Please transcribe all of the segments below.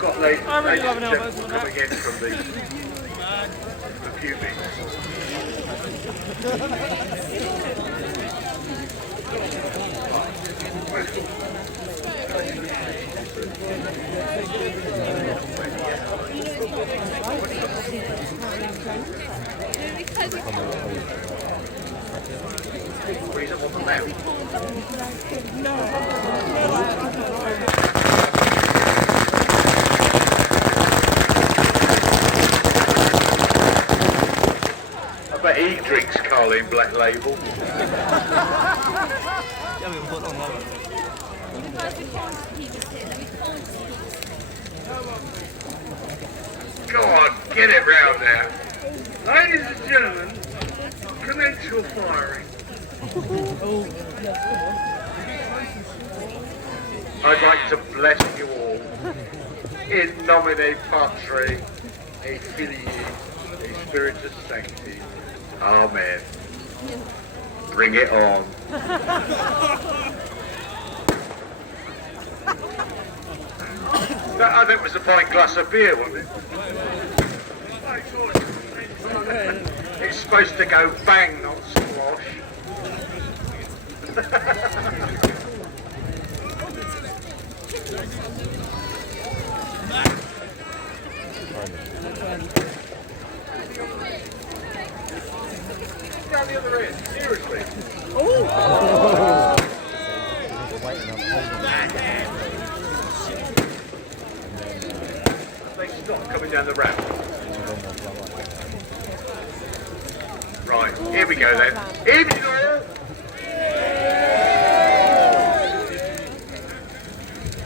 got ladies and gentlemen coming in from the pubic. I bet he drinks Carling Black Label. Go on, get it round there. Ladies and gentlemen, commence your firing. I'd like to bless you all in nomine Patri et Filii et Spiritus Sancti. Amen. Bring it on. That, I think, was a pint glass of beer, wasn't it? It's supposed to go bang, not squash. Down the other end, seriously. Oh! They stop coming down the ramp. Right, here we go then. Evening all!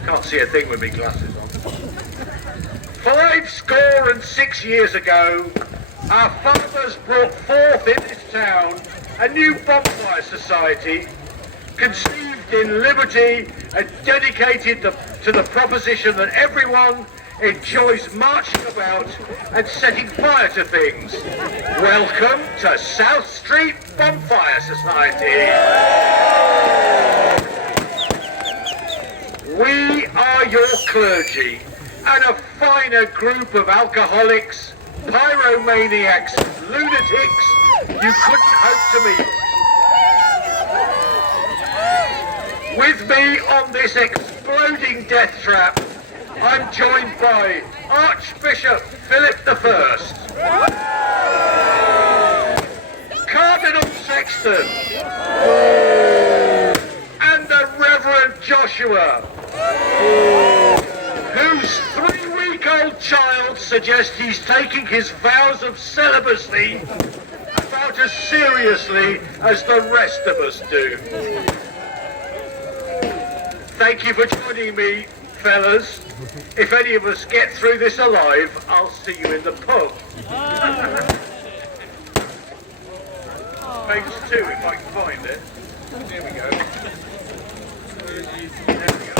Can't see a thing with me glasses on. 56 years ago, our fathers brought forth in this town a new bonfire society conceived in liberty and dedicated to the proposition that everyone enjoys marching about and setting fire to things. Welcome to South Street Bonfire Society. We are your clergy and a finer group of alcoholics, pyromaniacs, lunatics you couldn't hope to meet. With me on this exploding death trap, I'm joined by Archbishop Philip I, Cardinal Sexton, and the Reverend Joshua, whose 3-week-old child suggests he's taking his vows of celibacy about as seriously as the rest of us do. Thank you for joining me, fellas. If any of us get through this alive, I'll see you in the pub. Page 2, if I can find it. Here we go. There we go.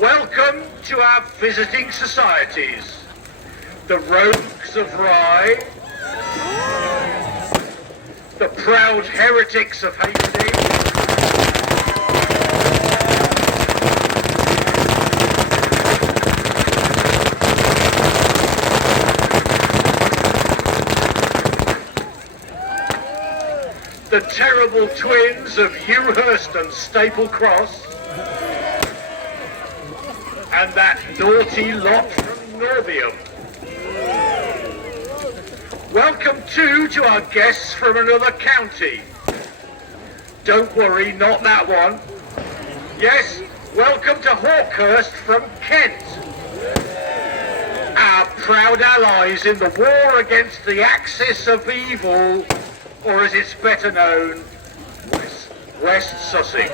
Welcome to our visiting societies. The Rogues of Rye, the Proud Heretics of Hastings, the terrible twins of Ewhurst and Staple Cross, and that naughty lot from Northiam. Welcome too to our guests from another county. Don't worry, not that one. Yes, welcome to Hawkhurst from Kent. Our proud allies in the war against the axis of evil, or as it's better known, West Sussex.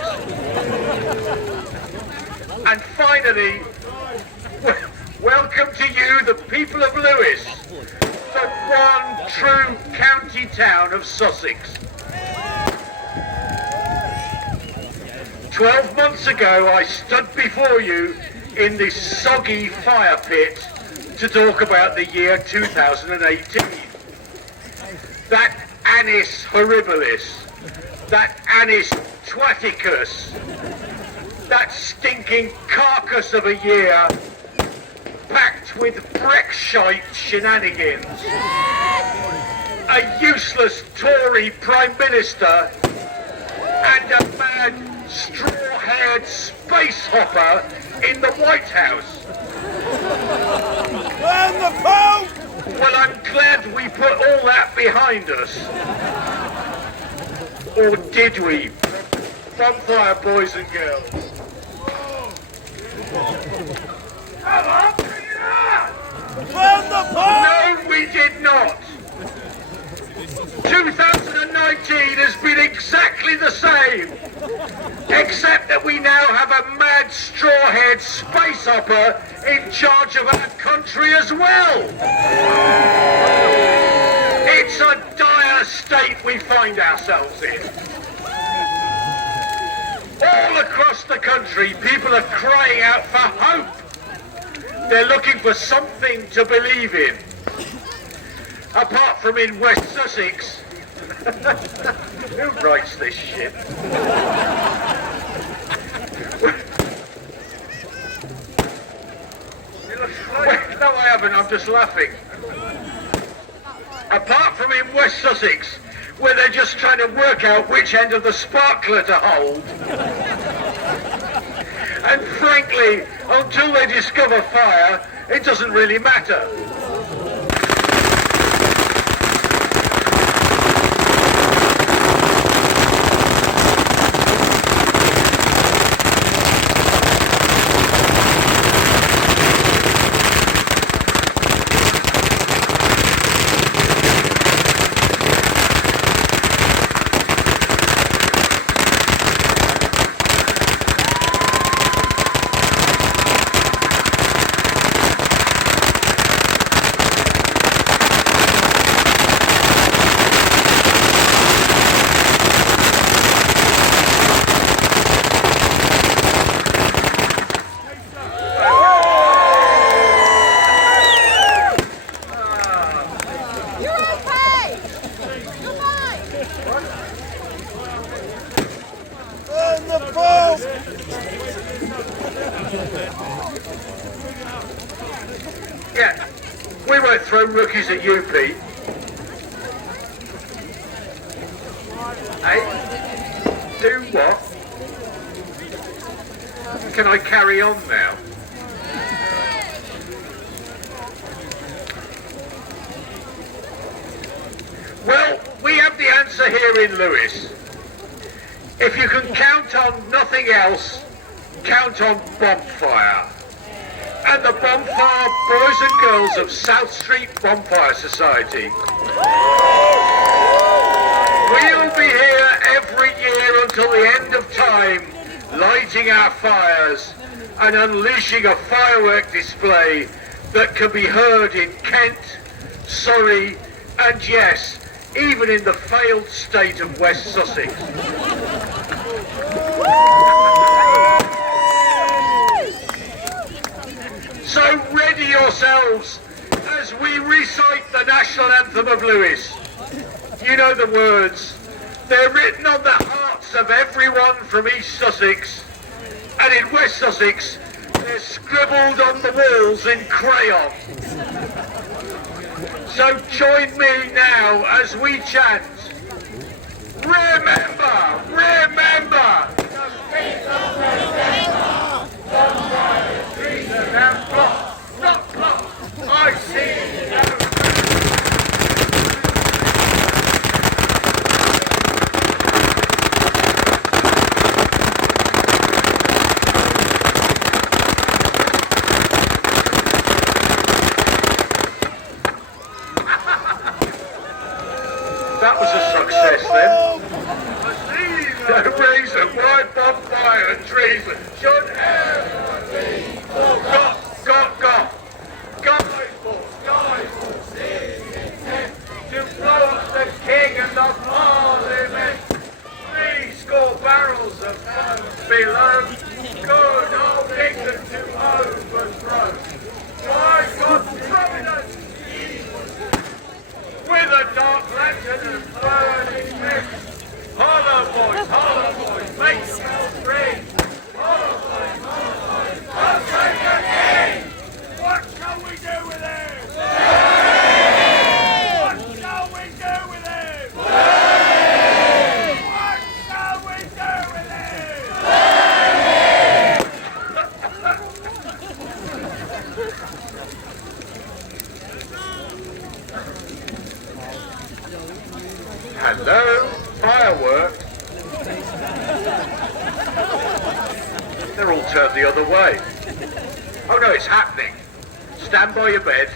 And finally, welcome to you, the people of Lewes, the one true county town of Sussex. 12 months ago, I stood before you in this soggy fire pit to talk about the year 2018. That Annis Horribilis, that Annis Twaticus, that stinking carcass of a year, packed with Brexit shenanigans. A useless Tory Prime Minister and a mad straw-haired space hopper in the White House. And the Pope! Well, I'm glad we put all that behind us. Or did we? Bonfire boys and girls. Come on, bring it on! And the Pope! No, we did not. 2019 has been exactly the same, except that we now have a mad straw-haired space hopper in charge of our country as well. It's a dire state we find ourselves in. All across the country, people are crying out for hope. They're looking for something to believe in. Apart from in West Sussex. Who writes this shit? No, I haven't, I'm just laughing. Apart from in West Sussex, where they're just trying to work out which end of the sparkler to hold. And frankly, until they discover fire, it doesn't really matter. And the Pope! Yeah, we won't throw rookies at you, Pete. Hey? Do what? Can I carry on now? Well, we have the answer here in Lewes. If you can count on nothing else, count on Bonfire. And the Bonfire boys and girls of South Street Bonfire Society. We'll be here every year until the end of time, lighting our fires and unleashing a firework display that can be heard in Kent, Surrey, and yes, even in the failed state of West Sussex. So ready yourselves as we recite the national anthem of Lewes. You know the words. They're written on the hearts of everyone from East Sussex, and in West Sussex they're scribbled on the walls in crayon. So join me now as we chant, remember, remember, I see no. That was a success then. The reason why turn the other way. Oh no, it's happening. Stand by your beds.